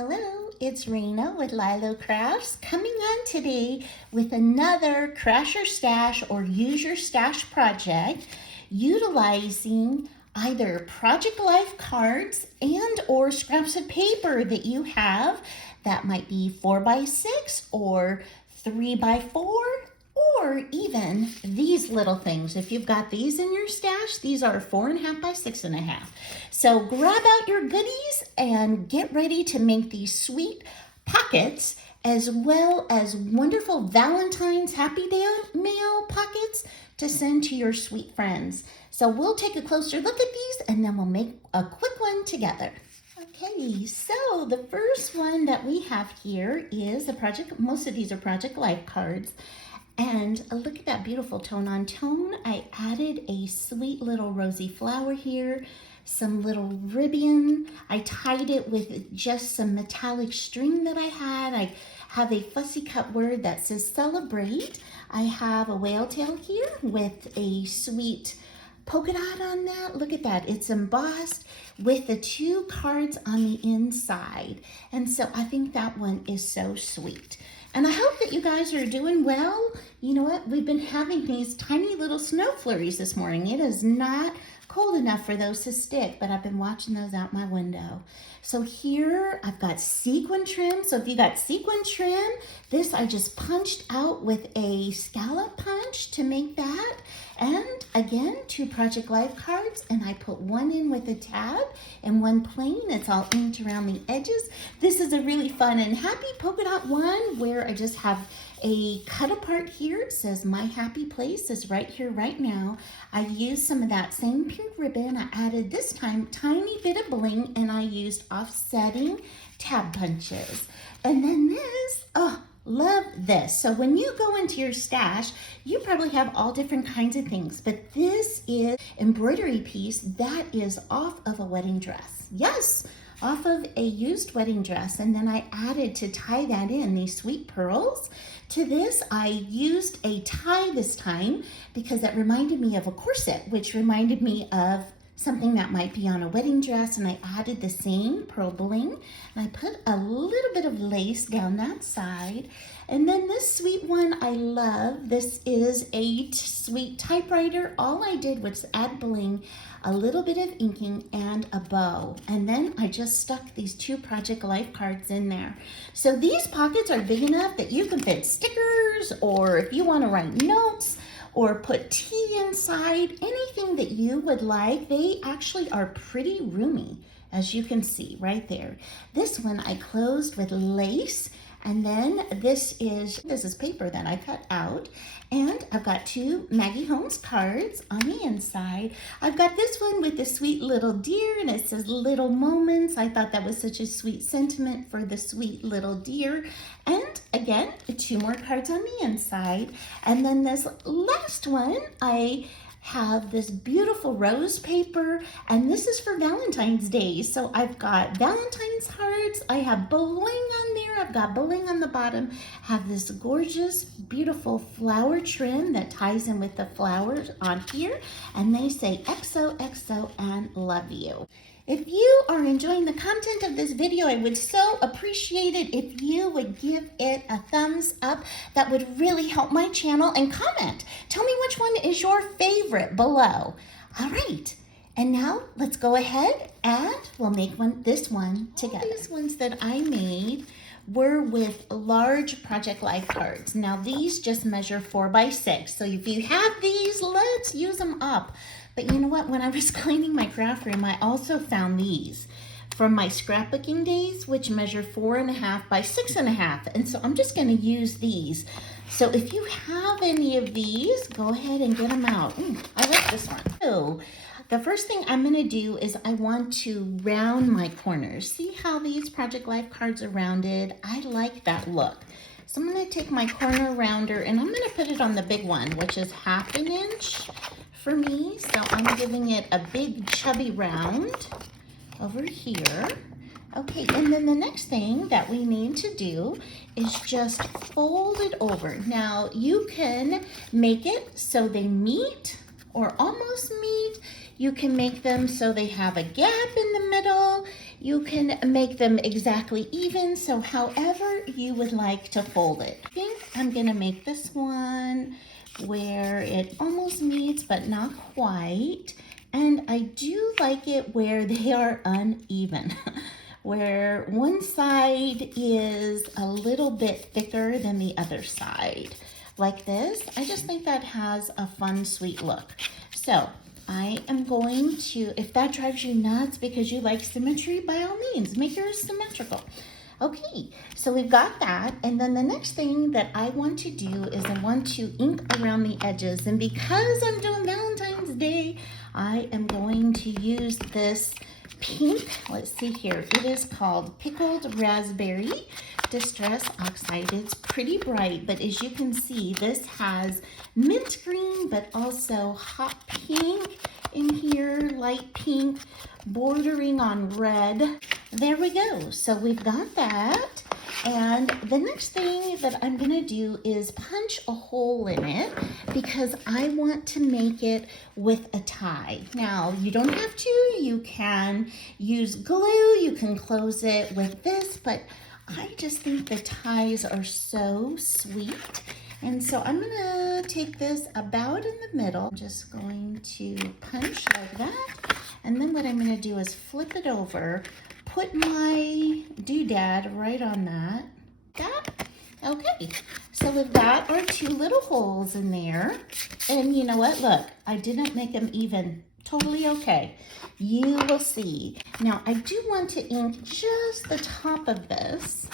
Hello, it's Rana with LYLO Crafts coming on today with another Crash Your Stash or Use Your Stash project utilizing either Project Life cards and or scraps of paper that you have that might be 4x6 or 3x4 or even these little things. If you've got these in your stash, these are 4.5 by 6.5. So grab out your goodies and get ready to make these sweet pockets as well as wonderful Valentine's Happy Day mail pockets to send to your sweet friends. So we'll take a closer look at these and then we'll make a quick one together. Okay, so the first one that we have here is a project, most of these are Project Life cards. And look at that beautiful tone on tone. I added a sweet little rosy flower here, some little ribbon. I tied it with just some metallic string that I had. I have a fussy cut word that says celebrate. I have a whale tail here with a sweet polka dot on that. Look at that, it's embossed with the two cards on the inside. And so I think that one is so sweet. And I hope that you guys are doing well. You know what? We've been having these tiny little snow flurries this morning. It is not cold enough for those to stick, but I've been watching those out my window. So here I've got sequin trim. So if you got sequin trim, this I just punched out with a scallop punch to make that. And again, 2 Project Life cards, and I put one in with a tab and one plain. It's all inked around the edges. This is a really fun and happy polka dot one where I just have a cut apart here. It says my happy place is right here, right now. I used some of that same pink ribbon. I added this time tiny bit of bling and I used offsetting tab punches. And then this, oh, love this. So when you go into your stash, you probably have all different kinds of things, but this is embroidery piece that is off of a wedding dress. Yes, off of a used wedding dress. And then I added to tie that in these sweet pearls. To this, I used a tie this time because that reminded me of a corset, which reminded me of something that might be on a wedding dress, and I added the same pearl bling, and I put a little bit of lace down that side. And then this sweet one I love. This is a sweet typewriter. All I did was add bling, a little bit of inking, and a bow. And then I just stuck these 2 Project Life cards in there. So these pockets are big enough that you can fit stickers, or if you want to write notes, or put tea inside, anything that you would like. They actually are pretty roomy, as you can see right there. This one I closed with lace, and then this is paper that I cut out. And I've got 2 Maggie Holmes cards on the inside. I've got this one with the sweet little deer, and it says little moments. I thought that was such a sweet sentiment for the sweet little deer. And again, 2 more cards on the inside. And then this last one, I have this beautiful rose paper, and this is for Valentine's Day. So I've got Valentine's hearts, I have bling on there, I've got bling on the bottom, have this gorgeous, beautiful flower trim that ties in with the flowers on here, and they say XOXO and love you. If you are enjoying the content of this video, I would so appreciate it if you would give it a thumbs up. That would really help my channel, and comment. Tell me which one is your favorite below. All right, and now let's go ahead and we'll make this one together. All these ones that I made were with large Project Life cards. Now these just measure 4x6. So if you have these, let's use them up. But you know what? When I was cleaning my craft room, I also found these from my scrapbooking days, which measure 4.5 by 6.5. And so I'm just going to use these. So if you have any of these, go ahead and get them out. I like this one. So the first thing I'm going to do is I want to round my corners. See how these Project Life cards are rounded? I like that look. So I'm going to take my corner rounder and I'm going to put it on the big one, which is 1/2 inch. For me, so I'm giving it a big chubby round over here. Okay, and then the next thing that we need to do is just fold it over. Now you can make it so they meet or almost meet. You can make them so they have a gap in the middle. You can make them exactly even, so however you would like to fold it. I think I'm gonna make this one where it almost meets but not quite. And I do like it where they are uneven, where one side is a little bit thicker than the other side. Like this, I just think that has a fun, sweet look. So I am going to, if that drives you nuts because you like symmetry, by all means, make yours symmetrical. Okay, so we've got that, and then the next thing that I want to do is I want to ink around the edges, and because I'm doing Valentine's Day, I am going to use this pink, let's see here, it is called Pickled Raspberry Distress Oxide. It's pretty bright, but as you can see, this has mint green, but also hot pink in here, light pink, bordering on red. There we go. So we've got that. And the next thing that I'm going to do is punch a hole in it because I want to make it with a tie. Now, you don't have to. You can use glue. You can close it with this, but I just think the ties are so sweet. And so I'm going to take this about in the middle. I'm just going to punch like that. And then what I'm going to do is flip it over, put my doodad right on that. Okay, so we've got our two little holes in there. And you know what? Look, I didn't make them even. Totally okay. You will see. Now, I do want to ink just the top of this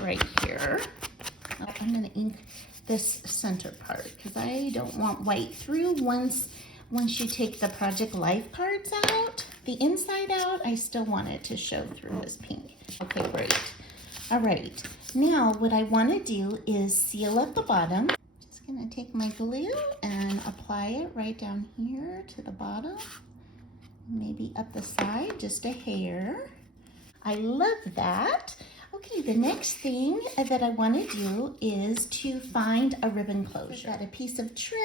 right here. I'm going to ink this center part because I don't want white through once you take the Project Life cards out. The inside out, I still want it to show through as pink. Okay, great. All right, now what I want to do is seal up the bottom. Just going to take my glue and apply it right down here to the bottom. Maybe up the side, just a hair. I love that. Okay, the next thing that I want to do is to find a ribbon closure. I've got a piece of trim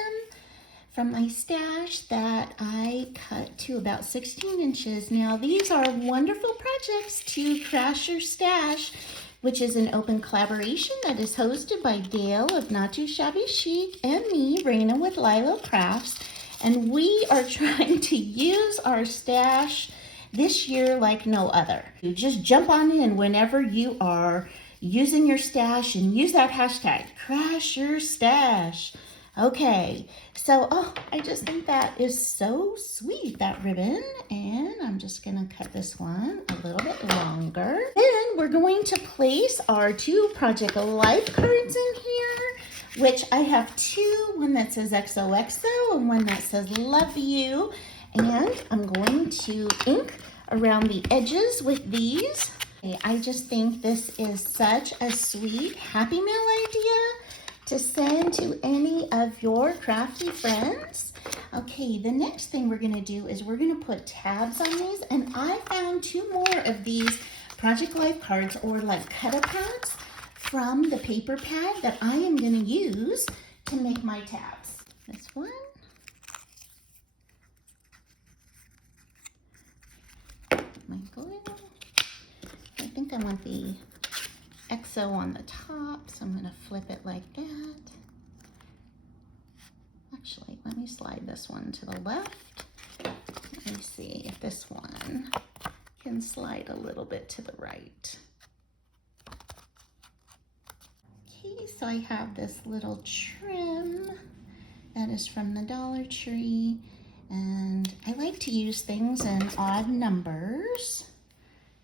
from my stash that I cut to about 16 inches. Now, these are wonderful projects to crash your stash, which is an open collaboration that is hosted by Dale of Not Too Shabby Chic and me, Rana with LYLO Crafts. And we are trying to use our stash this year like no other. You just jump on in whenever you are using your stash and use that hashtag, crash your stash. Okay, so, I just think that is so sweet, that ribbon. And I'm just gonna cut this one a little bit longer. Then we're going to place our two Project Life cards in here, which I have two, one that says XOXO and one that says Love You. And I'm going to ink around the edges with these. I just think this is such a sweet Happy Mail idea to send to any of your crafty friends. Okay, the next thing we're gonna do is we're gonna put tabs on these, and I found two more of these Project Life cards, or like cut-up pads from the paper pad that I am gonna use to make my tabs. This one. My glue. I think I want the XO on the top, so I'm gonna flip it like that. Actually, let me slide this one to the left. Let me see if this one can slide a little bit to the right. Okay, so I have this little trim that is from the Dollar Tree, and I like to use things in odd numbers.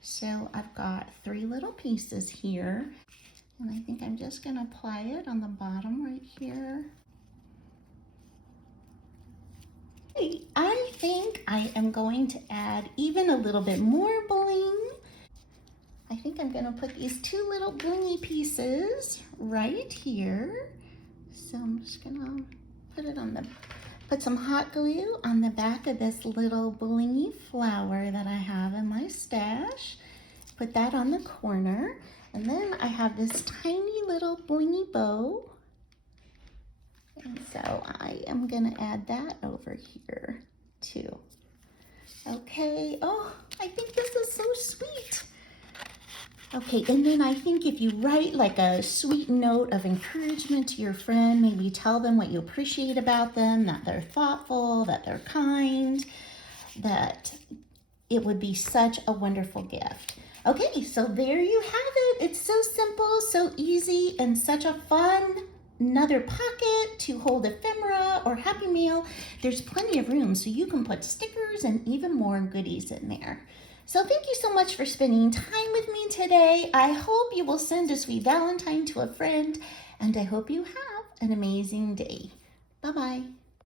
So I've got 3 little pieces here, and I think I'm just gonna apply it on the bottom right here. I think I am going to add even a little bit more bling. I think I'm gonna put these 2 little blingy pieces right here. So I'm just gonna put some hot glue on the back of this little blingy flower that I have in my stash. Put that on the corner. And then I have this tiny little blingy bow. And so I am gonna add that over here too. Okay, oh, I think this is so sweet. Okay, and then I think if you write like a sweet note of encouragement to your friend, maybe tell them what you appreciate about them, that they're thoughtful, that they're kind, that it would be such a wonderful gift. Okay, so there you have it. It's so simple, so easy, and such a fun another pocket to hold ephemera or Happy Meal. There's plenty of room, so you can put stickers and even more goodies in there. So thank you so much for spending time with me today. I hope you will send a sweet Valentine to a friend, and I hope you have an amazing day. Bye-bye.